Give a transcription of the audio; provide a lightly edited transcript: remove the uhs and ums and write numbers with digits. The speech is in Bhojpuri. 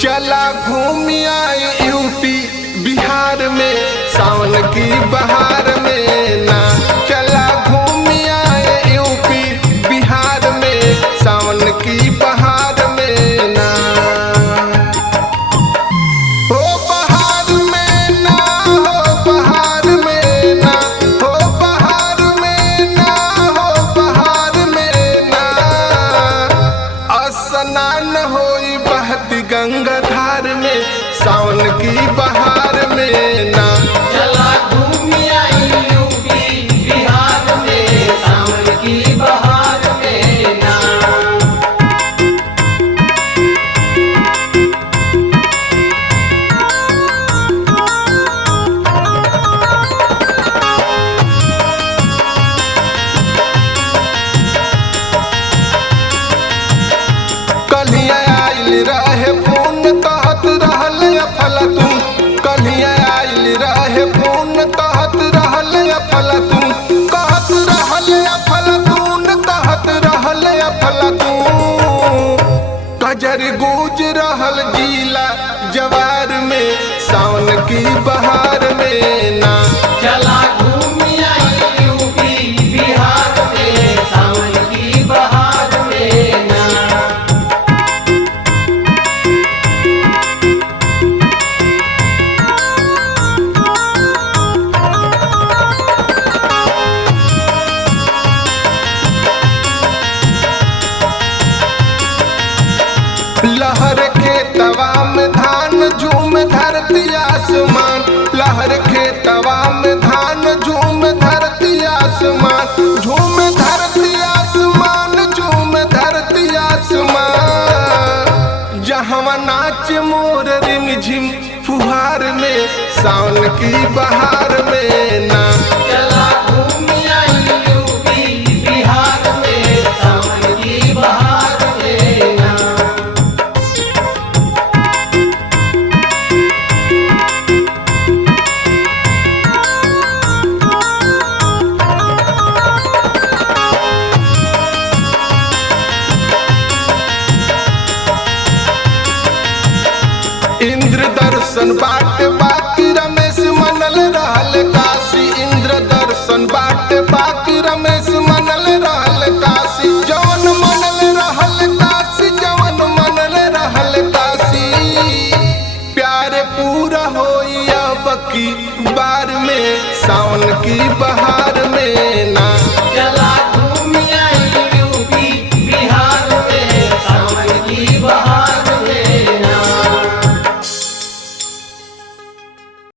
चला घूम आए यूपी बिहार में सावन की बहार में ना। चला घूम आए यूपी बिहार में सावन की बहार में ना। हो बहार में ना, हो बहार में ना, हो बहार में ना, हो बहार में ना। स्नान होई बहती गंगा धार में सावन की बहार में ना। चला घूम आई यूपी बिहार में सावन की बहार में ना। कलिया आइल रहे फोन कहत रहल अफलातून। कलिया आइल रहे फोन कहत रहल अफलातून। कहत रहल अफलातून, कहत रहल अफलातून। कजर गूंज रहल जिला जवार में सावन की बहार में ना। चला घूम आई यूपी बिहार में सावन की बहार में ना। लहर खेतवा में धान झूम धरती आसमान। लहर खेतवा में धान झूम धरती आसमान। झूम धरती आसमान, झूम धरती आसमान। जहाँ नाच मोर रिमझिम फुहार में सावन की बहार में ना। चला घूम आई यूपी बिहार में सावन की बहार में ना। इंद्र दर्शन बाट बाकी रमेश मनल रहल काशी। इंद्र दर्शन बाट बाकी रमेश मनल रहल काशी। जवन मनल रहल काशी, जवन मनल रहल काशी। प्यार पूरा होई अब की बार में सावन की बहार